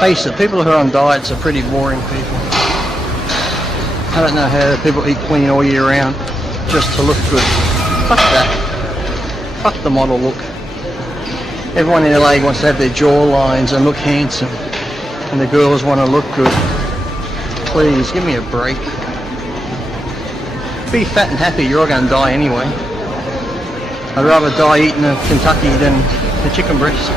Face it, people who are on diets are pretty boring people. I don't know how people eat clean all year round just to look good. Fuck that. Fuck the model look. Everyone in LA wants to have their jawlines and look handsome, and the girls want to look good. Please, give me a break. Be fat and happy, you're all going to die anyway. I'd rather die eating a Kentucky than a chicken breast.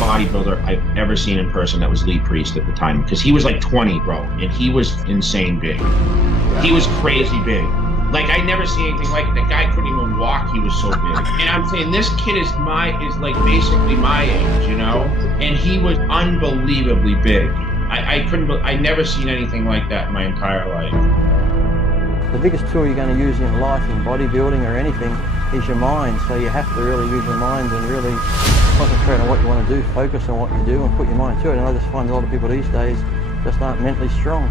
Bodybuilder I've ever seen in person that was Lee Priest at the time, because he was like 20, bro, and he was insane big. He was crazy big. Like, I never seen anything like it. The guy couldn't even walk, he was so big. And I'm saying, this kid is like basically my age, you know? And he was unbelievably big. I never seen anything like that in my entire life. The biggest tool you're going to use in life, in bodybuilding or anything, is your mind. So you have to really use your mind and really concentrate on what you want to do, focus on what you do and put your mind to it. And I just find a lot of people these days just aren't mentally strong.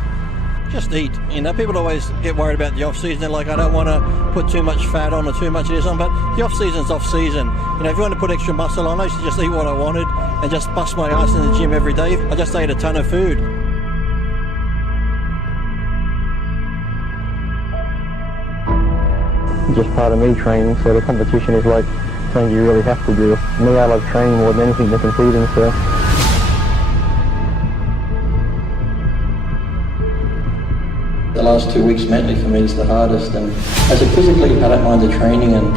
Just eat. You know, people always get worried about the off-season. They're like, I don't want to put too much fat on or too much of this on, but the off-season's off-season. You know, if you want to put extra muscle on, I used to just eat what I wanted and just bust my ass in the gym every day. I just ate a ton of food. Just part of me training, so the competition is like something you really have to do. Me, I love training more than anything to compete in, so. The last 2 weeks mentally for me is the hardest, and as a physically, I don't mind the training and,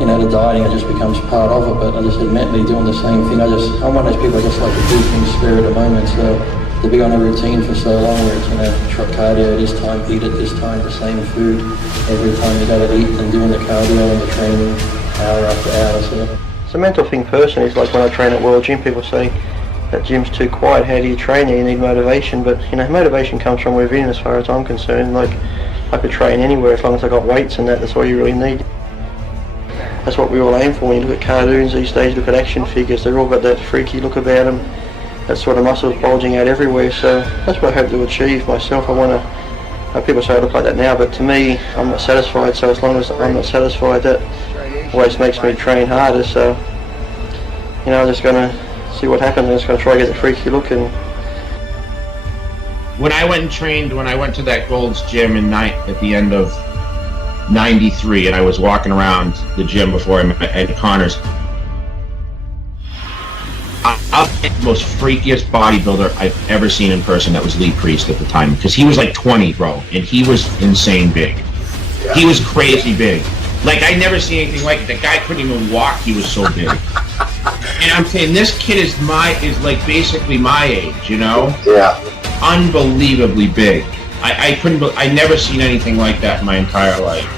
you know, the dieting, it just becomes part of it, but I just said mentally doing the same thing. I'm one of those people I just like to do things spur of the moment, so to be on a routine for so long where it's, you know, truck cardio at this time, eat at this time, the same food every time you go to eat, and doing the cardio and the training hour after hour. So it's a mental thing personally. It's like when I train at World Gym, people say that gym's too quiet, how do you train? You need motivation, but you know, motivation comes from within as far as I'm concerned. Like, I could train anywhere as long as I got weights and that's all you really need. That's what we all aim for. When you look at cartoons these days, look at action figures, they've all got that freaky look about them, that sort of muscles bulging out everywhere. So that's what I hope to achieve myself. I want to, people say I look like that now, but to me, I'm not satisfied, so as long as I'm not satisfied, that always makes me train harder. So, you know, I'm just going to see what happens. I'm just going to try to get the freaky look. And when I went and trained, when I went to that Gold's Gym at the end of '93, and I was walking around the gym before I met Ed Connors, I was the most freakiest bodybuilder I've ever seen in person that was Lee Priest at the time, because he was like 20, bro, and he was insane big. He was crazy big. Like, I never seen anything like it. The guy couldn't even walk, he was so big. And I'm saying, this kid is like basically my age, you know? Yeah. Unbelievably big. I never seen anything like that in my entire life.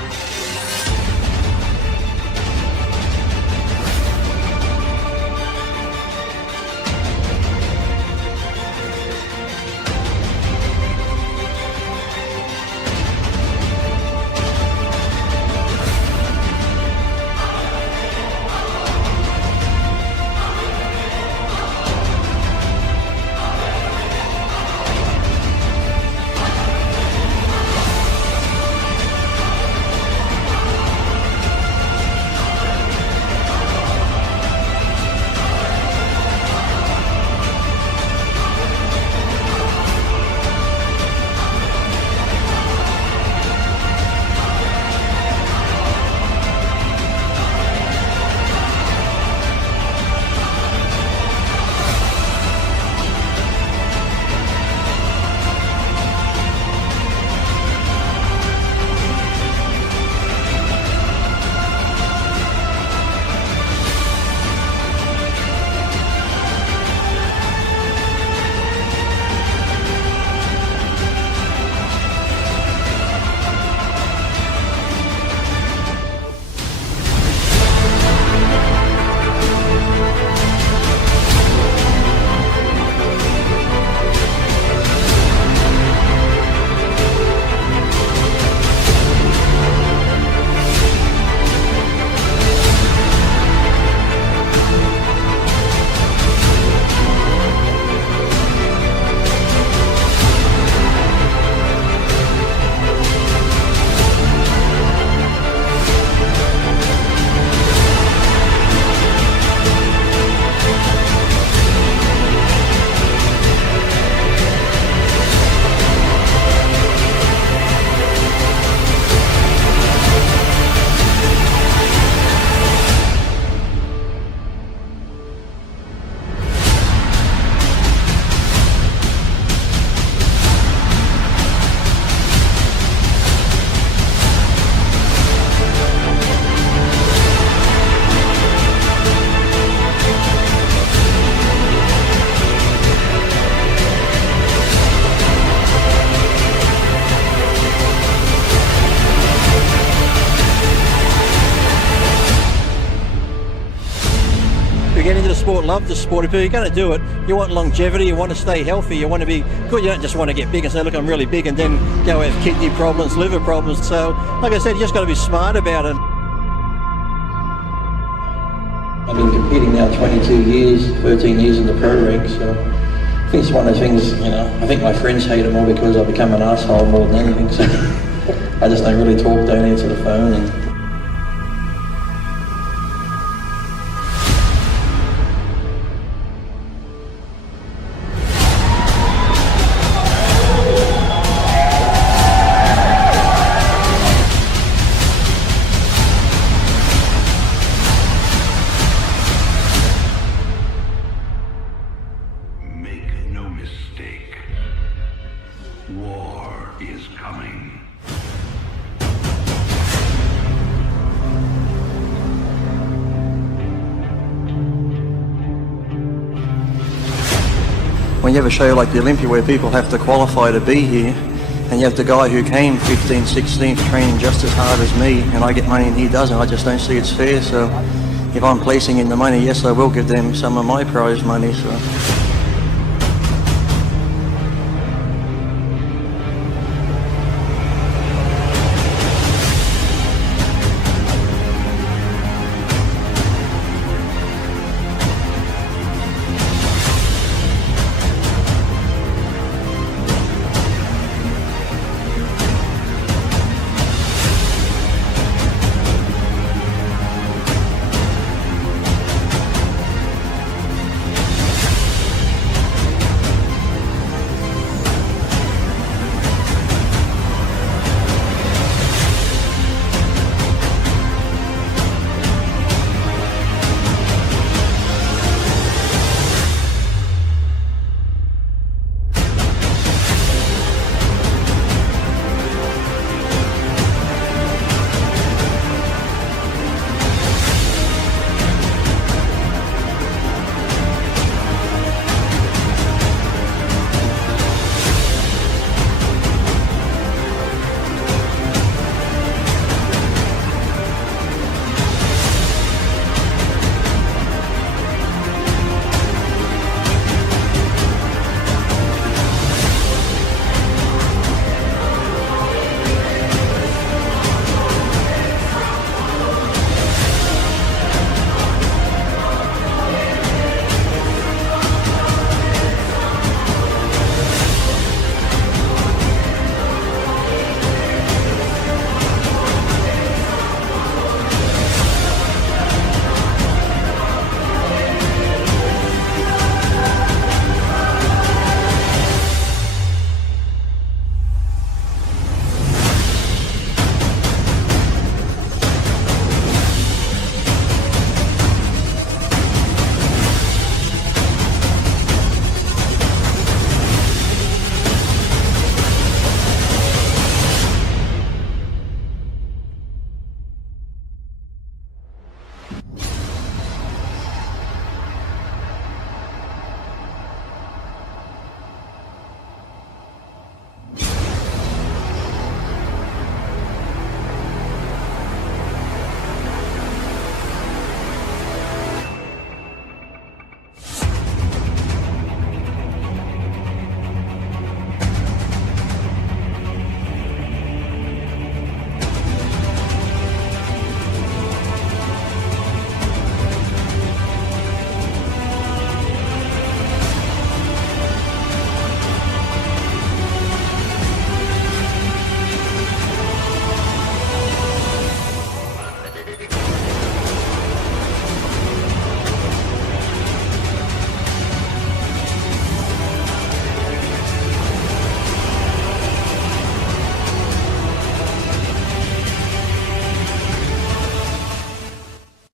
sport, love the sport. If you're going to do it, you want longevity, you want to stay healthy, you want to be good. You don't just want to get big and say, look, I'm really big, and then go have kidney problems, liver problems. So, like I said, you just got to be smart about it. I've been competing now 22 years, 13 years in the pro ranks, so I think it's one of those things, you know, I think my friends hate it more because I've become an asshole more than anything, so I just don't really talk, don't answer the phone. And war is coming. When you have a show like the Olympia where people have to qualify to be here, and you have the guy who came 15th, 16th training just as hard as me, and I get money and he doesn't, I just don't see it's fair. So if I'm placing in the money, yes, I will give them some of my prize money. So